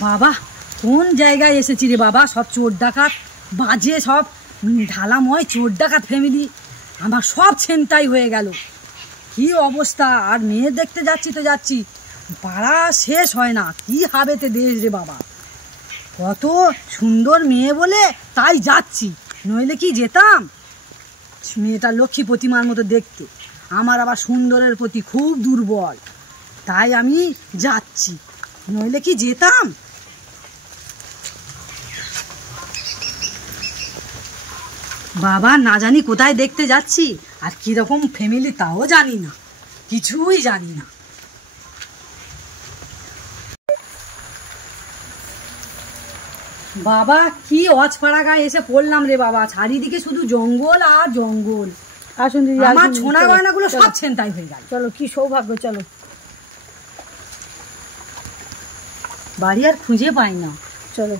বাবা কোন জায়গায় এসেছি রে বাবা, সব চোর ডাকাত বাজে, সব ঢালাময় চোর ডাকাত ফ্যামিলি, আমার সব ছিনতাই হয়ে গেল। কি অবস্থা! আর মেয়ে দেখতে যাচ্ছি তো যাচ্ছি, পাড়া শেষ হয় না। কি হাবেতে দেশ রে বাবা, কত সুন্দর মেয়ে বলে তাই যাচ্ছি, নইলে কি যেতাম? মেয়েটা লক্ষ্মী প্রতিমার মতো দেখতে, আমার আবার সুন্দরের প্রতি খুব দুর্বল, তাই আমি যাচ্ছি, নইলে কি যেতাম? বাবা না জানি কোথায় দেখতে যাচ্ছি, আর কিরকম ফ্যামিলি তাও জানি না, কিছুই জানি না। বাবা কি অজপাড়া গায়ে এসে পড়লাম রে বাবা, চারিদিকে শুধু জঙ্গল আর জঙ্গল। আসুন দিদি, আমার সোনা গয়নাগুলো সব ছিনতাই হয়ে গেল। চলো, কি সৌভাগ্য, চলো। বাড়ি আর খুঁজে পাই না, চলো।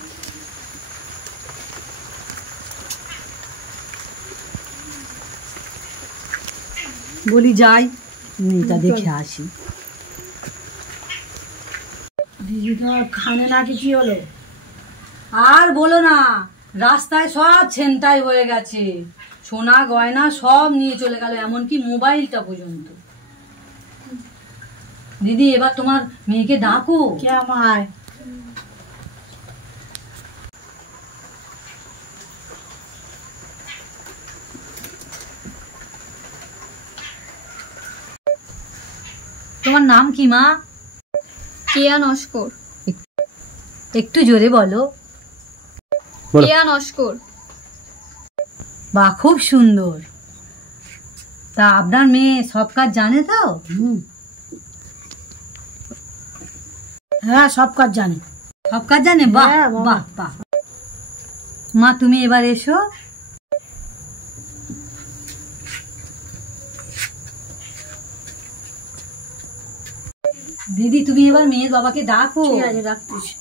বলি যাই, মেয়েটা দেখে আসি। দিদি তোমার খানে নাকি কি হলো? আর বলো না, রাস্তায় সব ছিনতাই হয়ে গেছে, সোনা গয়না সব নিয়ে চলে গেল, এমনকি মোবাইলটা পর্যন্ত। দিদি এবার তোমার মেয়েকে ডাকো। কে আমায়? তোমার নাম কি মা? কেয়া নস্কর। একটু জোরে বলো। কেয়া নস্কর। বা খুব সুন্দর। তা আপনার মেয়ে সব কাজ জানে তো? হ্যাঁ, সব কাজ জানে। সব কাজ জানে? বাহ বাহ বাহ। মা তুমি এবার এসো। দিদি তুমি এবার মেয়ের বাবাকে ডাকো। ঠিক আছে, ডাকতেছি।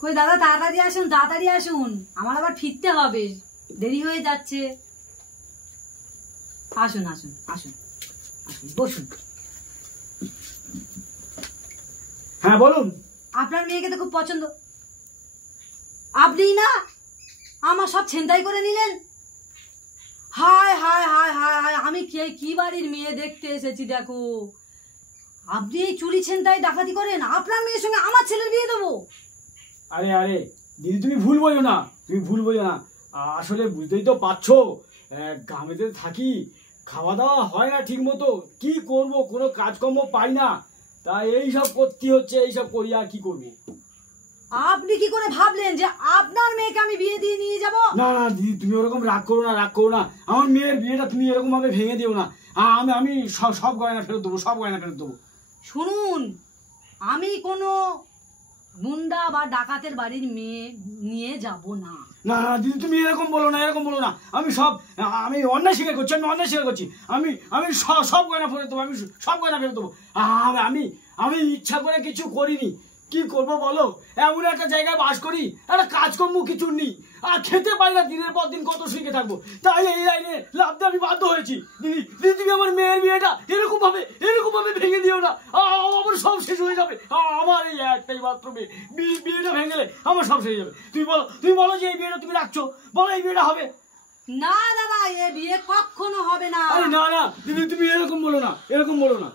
কই দাদা তাড়াতাড়ি আসুন, তাড়াতাড়ি আসুন, আমার আবার ফিরতে হবে, দেরি হয়ে যাচ্ছে। আসুন আসুন আসুন আসুন, বসুন। হ্যাঁ বলুন। আপনার মেয়েকে তো খুব পছন্দ, আপনি না আমার সব ছিনতাই করে নিলেন। হায় হায় হায় হায় হায়, আমি কি বাড়ির মেয়ে দেখতে এসেছি দেখো, আপনি এই চুরি ছিনতাই ডাকাতি করেন, আপনার মেয়ের সঙ্গে আমার ছেলের বিয়ে দেবো? আরে আরে দিদি তুমি ভুল বোঝো না, তুমি ভুল বোঝো না। আসলে বুঝতেই তো পারছো, গ্রামেতে থাকি, খাওয়া দাওয়া হয় না ঠিক মতো, কি করব, কোনো কাজকর্ম পাই না, তাই এইসব করতে হচ্ছে, এইসব করি, আর কি করবো। আপনি কি করে ভাবলেন যে আপনার মেয়েকে আমি বিয়ে দিয়ে নিয়ে যাব? না না দিদি তুমি ওরকম রাগ করো না, রাগ করো না, আমার মেয়ের বিয়েটা তুমি এরকম ভাবে ভেঙে দিও না। আমি আমি সব গয়না ফেরত দেবো, সব গয়না ফেরত দেবো। শুনুন, আমি কোনো গুন্ডা বা ডাকাতের বাড়ির মেয়ে নিয়ে যাব না। না না দিদি তুমি এরকম বলো না, এরকম বলো না, আমি অন্যায় স্বীকার করছি, আমি অন্যায় স্বীকার করছি, আমি সব গয়না ফেরত দেবো, আমি সব গয়না ফেরত দেবো। আমি ইচ্ছা করে কিছু করিনি, কি করবো বলো, এমন একটা জায়গায় বাস করি, একটা কাজকর্ম কিছু নেই, আর খেতে পাই না, দিনের পর দিন কত শুয়ে থাকবো, তাই এই লাইনে লাভতে আমি বাধ্য হয়েছি। দিদি দিদি তুমি আমার মেয়ের বিয়েটা এরকম ভাবে ভেঙে দিও না, আমার সব শেষ হয়ে যাবে, আমার এই একটাই মাত্র মেয়ে, বিয়েটা ভেঙে গেলে আমার সব শেষ হয়ে যাবে। তুমি বলো যে এই বিয়েটা তুমি রাখছো, বলো এই বিয়েটা হবে? না দাদা, এ বিয়ে কখনো হবে না। আরে না না দিদি তুমি এরকম বলো না, এরকম বলো না।